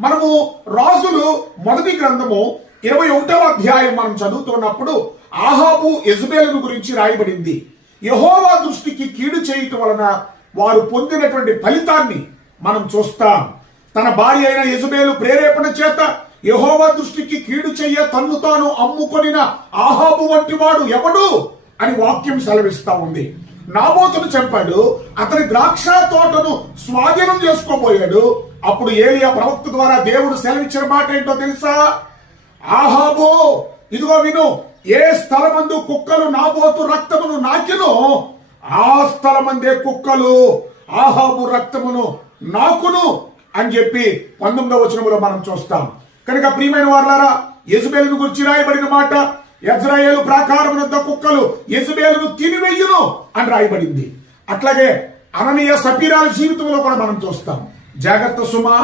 మనము రాజులు మొదటి గ్రంథము ఇరవై ఒకటవ అధ్యాయం మనం చదువుతున్నప్పుడు ఆహాబు యజుబేలను గురించి రాయబడింది. యహోవా దృష్టికి కీడు చేయటం వలన వారు పొందినటువంటి ఫలితాన్ని మనం చూస్తాం. తన భార్య అయిన యజుబేలు ప్రేరేపణ చేత యహోవా దృష్టికి కీడు చెయ్య తన్ను తాను అమ్ముకొనిన ఆహాబు వంటి వాడు ఎవడు అని వాక్యం సెలవిస్తా ఉంది. నాబోతును చెప్పాడు అతని ద్రాక్ష తోటను స్వాధీనం చేసుకోబోయాడు అప్పుడు ఏలియా ప్రవక్త ద్వారా దేవుడు సెలవిచ్చిన మాట ఏంటో తెలుసా? ఆహాబో ఇదిగో విను ఏ స్థలమందు కుక్కలు నాబోతు రక్తమును నాకినో ఆ స్థలమందే కుక్కలు ఆహాబు రక్తమును నాకును అని చెప్పి పంతొమ్మిదవ వచనములో మనం చూస్తాం. కనుక ప్రియమైన వారులారా యజుబేలును గురించి రాయబడిన మాట యజ్రాయేలు ప్రాకారమునంత కుక్కలు యజుబేలును తినివెయ్యును అని రాయబడింది. అట్లాగే అననీయ సపీరాల జీవితంలో కూడా మనం చూస్తాం. जगत सुमा